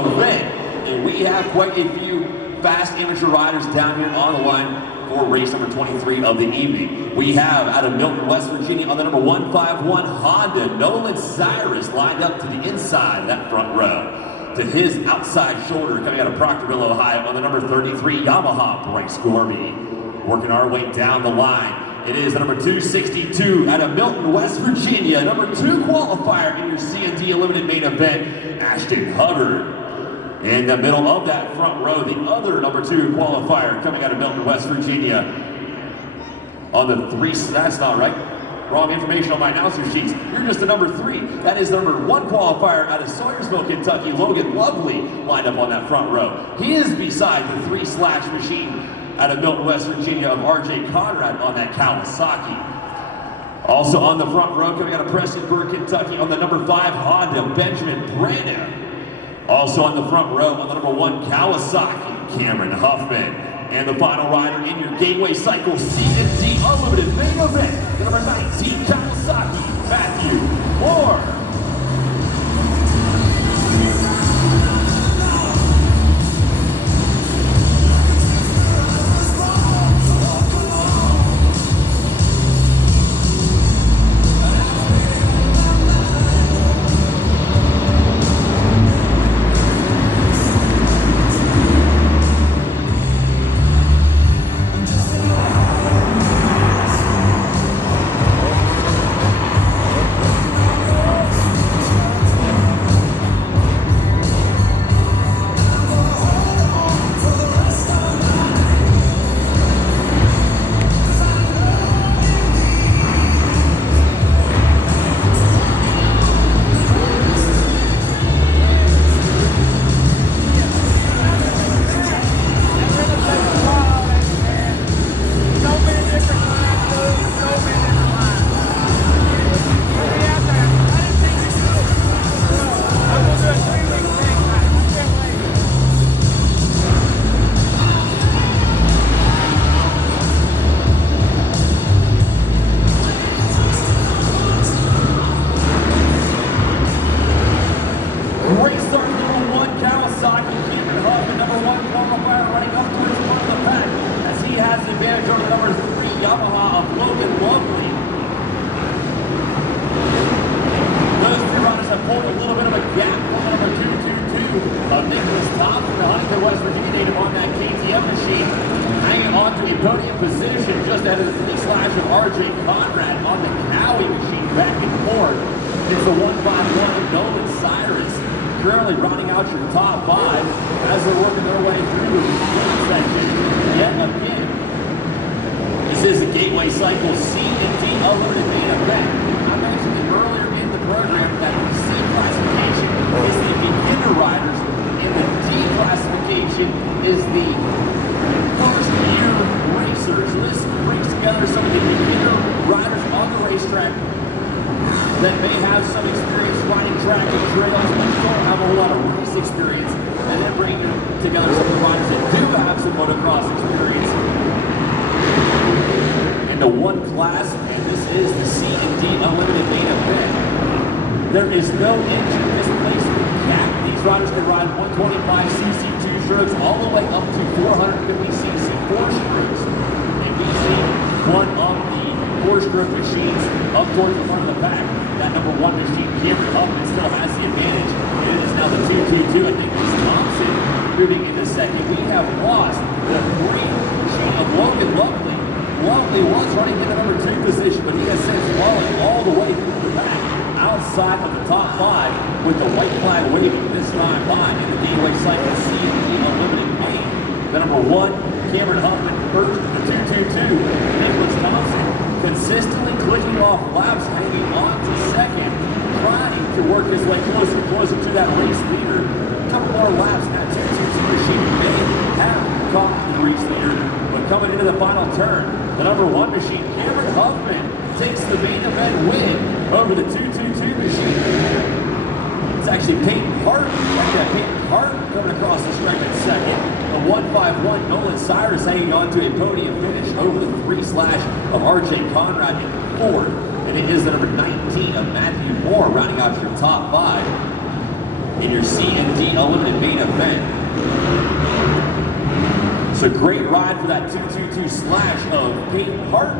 event. And we have quite a few fast amateur riders down here on the line for race number 23 of the evening. We have out of Milton, West Virginia on the number 151 Honda, Nolan Cyrus lined up to the inside of that front row. To his outside shoulder, coming out of Proctorville, Ohio, on the number 33 Yamaha, Bryce Gorby. Working our way down the line, it is the number 262 out of Milton, West Virginia, number 2 qualifier in your C&D Limited main event, Ashton Hubbard. In the middle of that front row, the other number 2 qualifier coming out of Milton, West Virginia. On the 3, that's not right. Wrong information on my announcer sheets. You're just a number 3. That is number 1 qualifier out of Sawyersville, Kentucky, Logan Lovely, lined up on that front row. He is beside the 3-slash machine out of Milton, West Virginia of RJ Conrad on that Kawasaki. Also on the front row, coming out of Prestonburg, Kentucky, on the number 5 Honda, Benjamin Brandon. Also on the front row, on the number 1 Kawasaki, Cameron Huffman. And the final rider in your Gateway Cycle C&D Unlimited main event, the number 19 Kawasaki, Matthew Moore. Podium position just out of the 3-slash of RJ Conrad on the Cowie machine back and forth. It's the 151 of Nolan Cyrus, currently rounding out your top 5 as they're working their way through the section. Yet again, this is a Gateway Cycle C&D Unlimited main event. I mentioned it earlier in the program that the C classification is the beginner riders and the D classification is the first year racers. This brings together some of the beginner riders on the racetrack that may have some experience riding track and trails but don't have a whole lot of race experience, and then bring together some of the riders that do have some motocross experience into one class, and this is the C&D Unlimited main event. There is no engine displacement cap. These riders can ride 125cc 2-strokes all the way up to 450cc 4-strokes. And we see one of the 4-stroke machines up towards the front of the pack. That number 1 machine, Cameron Huffman, still has the advantage. It is now the 222. I think it's Thompson moving into second. We have lost the 3 machine of Logan Lovely. Lovely was running in the number 2 position, but he has since fallen all the way through the pack, outside of the top 5, with the white flag waving this time by in the Gateway Cycle C&D Unlimited main. The number 1, Cameron Huffman first, the 222, Nicholas Thompson, consistently clicking off laps, hanging on to second, trying to work his way closer and closer to that race leader. A couple more laps, and that 222 machine may have caught the race leader, but coming into the final turn, the number 1 machine, Cameron Huffman, takes the main event win over the 222 machine. It's actually Peyton Hart. Peyton Hart coming across the stretch at second. The 151 Nolan Cyrus hanging on to a podium finish over the 3-slash of RJ Conrad in 4th. And it is the number 19 of Matthew Moore rounding out your top 5. in your C&D Unlimited main event. It's a great ride for that 222 slash of Peyton Hart.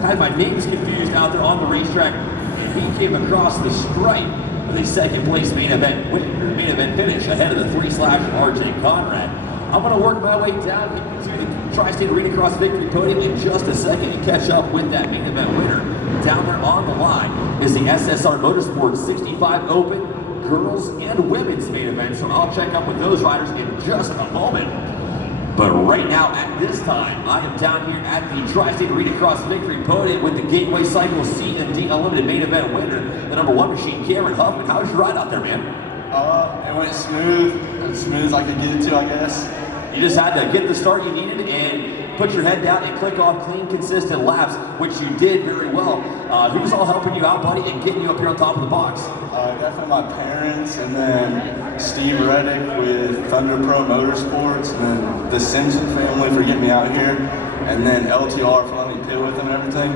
Had my names confused out there on the racetrack, and he came across the stripe with a second place main event finish ahead of the 3 slash RJ Conrad. I'm going to work my way down to the Tri-State Arenacross victory podium in just a second to catch up with that main event winner. Down there on the line is the SSR Motorsports 65 Open girls and women's main event, so I'll check up with those riders in just a moment. But right now, at this time, I am down here at the Tri-State Arenacross victory podium with the Gateway Cycle C&D Unlimited main event winner, the #1 machine, Cameron Huffman. How was your ride out there, man? It went smooth, as smooth as I could get it to, I guess. You just had to get the start you needed and put your head down and click off clean, consistent laps, which you did very well. Who's all helping you out, buddy, and getting you up here on top of the box? Definitely my parents, and then Steve Reddick with Thunder Pro Motorsports, and then the Simpson family for getting me out here, and then LTR for letting me pit with them and everything.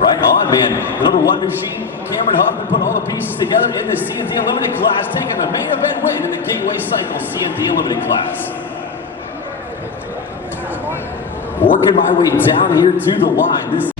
Right on, man. The #1 machine, Cameron Huffman, put all the pieces together in the C&D Unlimited class, taking the main event win in the Gateway Cycle C&D Unlimited class. Working my way down here to the line.